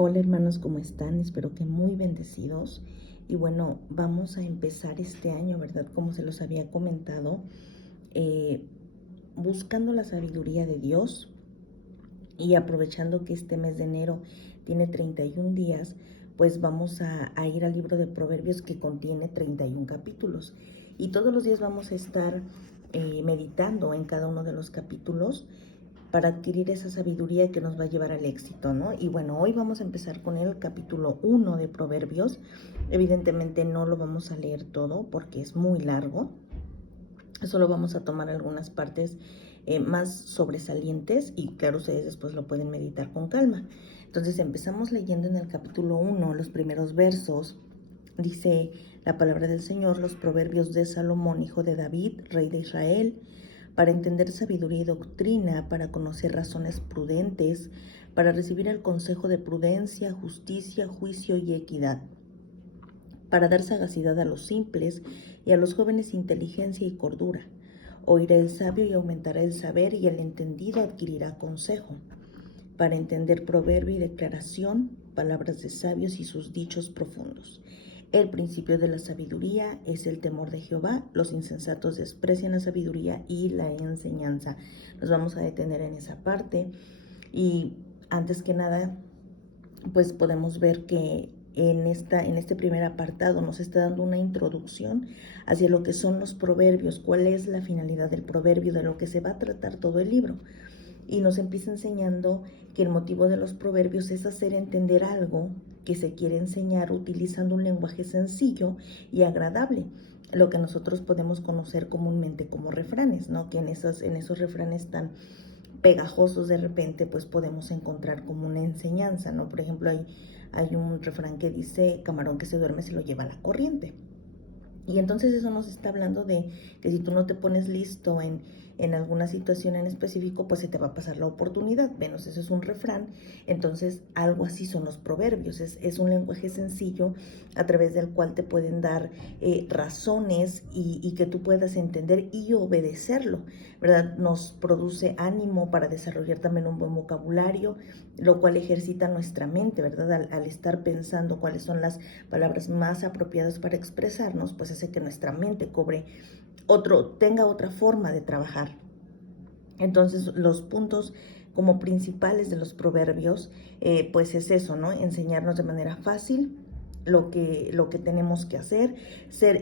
Hola hermanos, ¿cómo están? Espero que muy bendecidos. Y bueno, vamos a empezar este año, ¿verdad? Como se los había comentado, eh, buscando la sabiduría de Dios y aprovechando que este mes de enero tiene 31 días, pues vamos a ir al libro de Proverbios que contiene 31 capítulos. Y todos los días vamos a estar meditando en cada uno de los capítulos para adquirir esa sabiduría que nos va a llevar al éxito, ¿no? Y bueno, hoy vamos a empezar con el capítulo 1 de Proverbios. Evidentemente no lo vamos a leer todo porque es muy largo. Solo vamos a tomar algunas partes más sobresalientes y claro, ustedes después lo pueden meditar con calma. Entonces empezamos leyendo en el capítulo 1, los primeros versos. Dice la palabra del Señor, los proverbios de Salomón, hijo de David, rey de Israel, para entender sabiduría y doctrina, para conocer razones prudentes, para recibir el consejo de prudencia, justicia, juicio y equidad, para dar sagacidad a los simples y a los jóvenes inteligencia y cordura. Oirá el sabio y aumentará el saber, y el entendido adquirirá consejo. Para entender proverbio y declaración, palabras de sabios y sus dichos profundos. El principio de la sabiduría es el temor de Jehová. Los insensatos desprecian la sabiduría y la enseñanza. Nos vamos a detener en esa parte. Y antes que nada, pues podemos ver que en este primer apartado nos está dando una introducción hacia lo que son los proverbios, cuál es la finalidad del proverbio, de lo que se va a tratar todo el libro. Y nos empieza enseñando que el motivo de los proverbios es hacer entender algo que se quiere enseñar utilizando un lenguaje sencillo y agradable, lo que nosotros podemos conocer comúnmente como refranes, ¿no? Que en esos refranes tan pegajosos de repente pues podemos encontrar como una enseñanza, ¿no? Por ejemplo, hay un refrán que dice: camarón que se duerme se lo lleva la corriente. Y entonces eso nos está hablando de que si tú no te pones listo en alguna situación en específico, pues se te va a pasar la oportunidad. Bueno, eso es un refrán. Entonces algo así son los proverbios. Es un lenguaje sencillo a través del cual te pueden dar razones y que tú puedas entender y obedecerlo, ¿verdad? Nos produce ánimo para desarrollar también un buen vocabulario, lo cual ejercita nuestra mente, ¿verdad? Al estar pensando cuáles son las palabras más apropiadas para expresarnos, pues hace que nuestra mente tenga otra forma de trabajar. Entonces, los puntos como principales de los proverbios, pues es eso, ¿no? Enseñarnos de manera fácil lo que tenemos que hacer,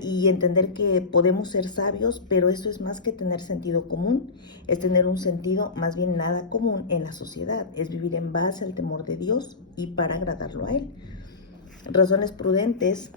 y entender que podemos ser sabios, pero eso es más que tener sentido común, es tener un sentido más bien nada común en la sociedad, es vivir en base al temor de Dios y para agradarlo a Él. Razones prudentes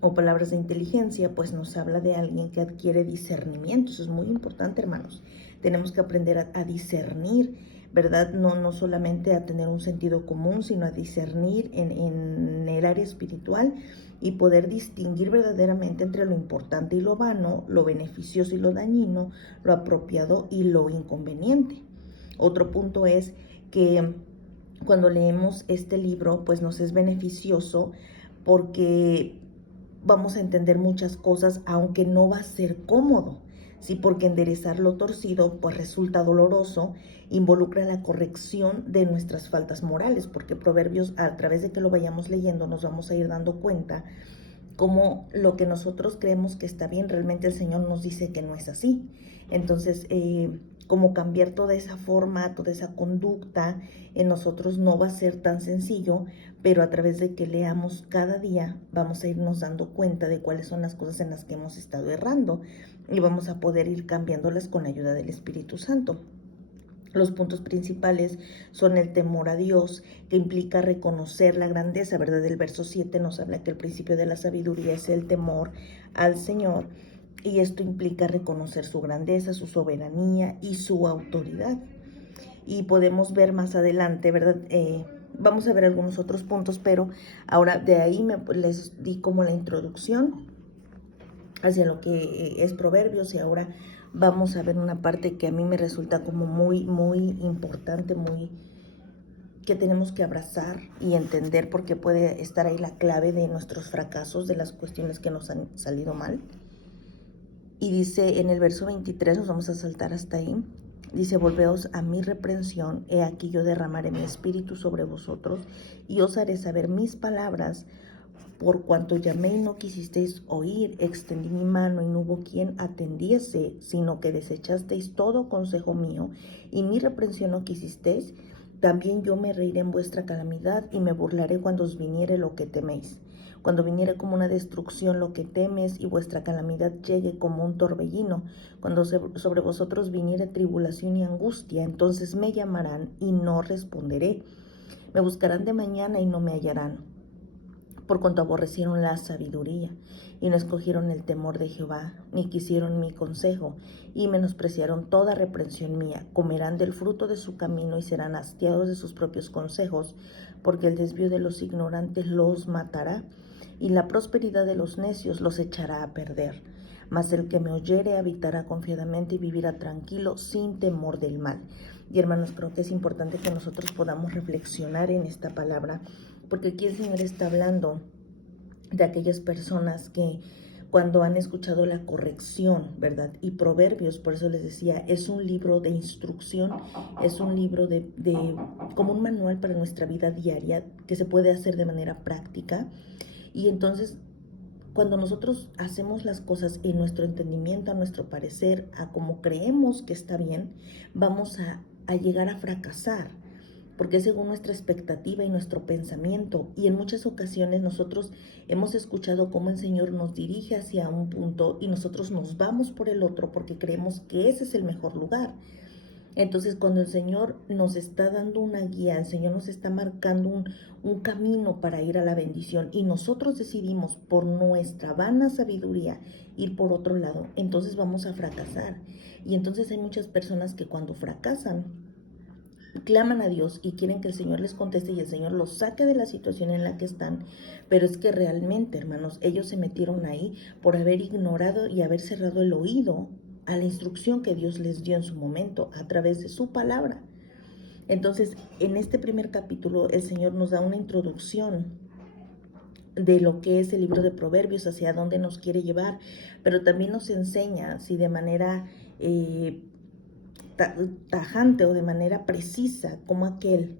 o palabras de inteligencia, pues nos habla de alguien que adquiere discernimiento. Eso es muy importante, hermanos. Tenemos que aprender a discernir, ¿verdad? No solamente a tener un sentido común, sino a discernir en el área espiritual y poder distinguir verdaderamente entre lo importante y lo vano, lo beneficioso y lo dañino, lo apropiado y lo inconveniente. Otro punto es que cuando leemos este libro, pues nos es beneficioso porque vamos a entender muchas cosas, aunque no va a ser cómodo, ¿sí? Porque enderezar lo torcido pues resulta doloroso, involucra la corrección de nuestras faltas morales, porque Proverbios, a través de que lo vayamos leyendo, nos vamos a ir dando cuenta cómo lo que nosotros creemos que está bien, realmente el Señor nos dice que no es así. Entonces, como cambiar toda esa forma, toda esa conducta en nosotros no va a ser tan sencillo, pero a través de que leamos cada día vamos a irnos dando cuenta de cuáles son las cosas en las que hemos estado errando y vamos a poder ir cambiándolas con la ayuda del Espíritu Santo. Los puntos principales son el temor a Dios, que implica reconocer la grandeza, ¿verdad? El verso 7 nos habla que el principio de la sabiduría es el temor al Señor, y esto implica reconocer su grandeza, su soberanía y su autoridad. Y podemos ver más adelante, ¿verdad? Vamos a ver algunos otros puntos, pero ahora de ahí les di como la introducción hacia lo que es Proverbios, y ahora vamos a ver una parte que a mí me resulta como muy, muy importante, que tenemos que abrazar y entender, porque puede estar ahí la clave de nuestros fracasos, de las cuestiones que nos han salido mal. Y dice en el verso 23, nos vamos a saltar hasta ahí: Dice, volveos a mi reprensión, he aquí yo derramaré mi espíritu sobre vosotros y os haré saber mis palabras. Por cuanto llamé y no quisisteis oír, extendí mi mano y no hubo quien atendiese, sino que desechasteis todo consejo mío y mi reprensión no quisisteis, también yo me reiré en vuestra calamidad y me burlaré cuando os viniere lo que teméis. Cuando viniere como una destrucción lo que temes y vuestra calamidad llegue como un torbellino, cuando sobre vosotros viniere tribulación y angustia, entonces me llamarán y no responderé. Me buscarán de mañana y no me hallarán, por cuanto aborrecieron la sabiduría, y no escogieron el temor de Jehová, ni quisieron mi consejo, y menospreciaron toda reprensión mía. Comerán del fruto de su camino, y serán hastiados de sus propios consejos, porque el desvío de los ignorantes los matará, y la prosperidad de los necios los echará a perder. Mas el que me oyere habitará confiadamente y vivirá tranquilo, sin temor del mal. Y hermanos, creo que es importante que nosotros podamos reflexionar en esta palabra, porque aquí el Señor está hablando de aquellas personas que cuando han escuchado la corrección, ¿verdad? Y Proverbios, por eso les decía, es un libro de instrucción, es un libro como un manual para nuestra vida diaria que se puede hacer de manera práctica. Y entonces, cuando nosotros hacemos las cosas en nuestro entendimiento, a nuestro parecer, a como creemos que está bien, vamos a llegar a fracasar, porque es según nuestra expectativa y nuestro pensamiento. Y en muchas ocasiones nosotros hemos escuchado cómo el Señor nos dirige hacia un punto y nosotros nos vamos por el otro porque creemos que ese es el mejor lugar. Entonces, cuando el Señor nos está dando una guía, el Señor nos está marcando un camino para ir a la bendición y nosotros decidimos por nuestra vana sabiduría ir por otro lado, entonces vamos a fracasar. Y entonces hay muchas personas que cuando fracasan, claman a Dios y quieren que el Señor les conteste y el Señor los saque de la situación en la que están, pero es que realmente, hermanos, ellos se metieron ahí por haber ignorado y haber cerrado el oído a la instrucción que Dios les dio en su momento a través de su palabra. Entonces, en este primer capítulo, el Señor nos da una introducción de lo que es el libro de Proverbios, hacia dónde nos quiere llevar, pero también nos enseña si de manera tajante o de manera precisa, como aquel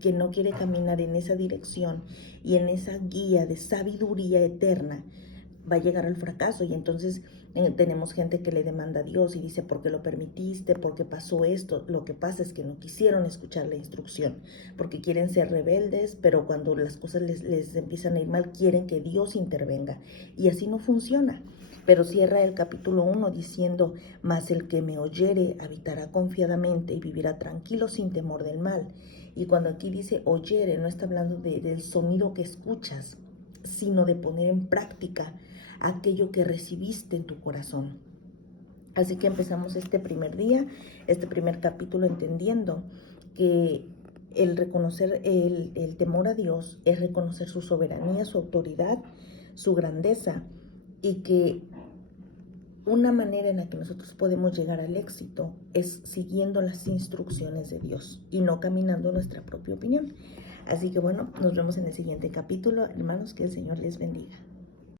que no quiere caminar en esa dirección y en esa guía de sabiduría eterna va a llegar al fracaso. Y entonces tenemos gente que le demanda a Dios y dice, ¿por qué lo permitiste? ¿Por qué pasó esto? Lo que pasa es que no quisieron escuchar la instrucción, porque quieren ser rebeldes, pero cuando las cosas les empiezan a ir mal, quieren que Dios intervenga. Y así no funciona. Pero cierra el capítulo 1 diciendo, mas el que me oyere habitará confiadamente y vivirá tranquilo sin temor del mal. Y cuando aquí dice oyere, no está hablando del sonido que escuchas, sino de poner en práctica aquello que recibiste en tu corazón. Así que empezamos este primer día, este primer capítulo, entendiendo que el reconocer el temor a Dios es reconocer su soberanía, su autoridad, su grandeza, y que una manera en la que nosotros podemos llegar al éxito es siguiendo las instrucciones de Dios y no caminando nuestra propia opinión. Así que bueno, nos vemos en el siguiente capítulo, hermanos, que el Señor les bendiga.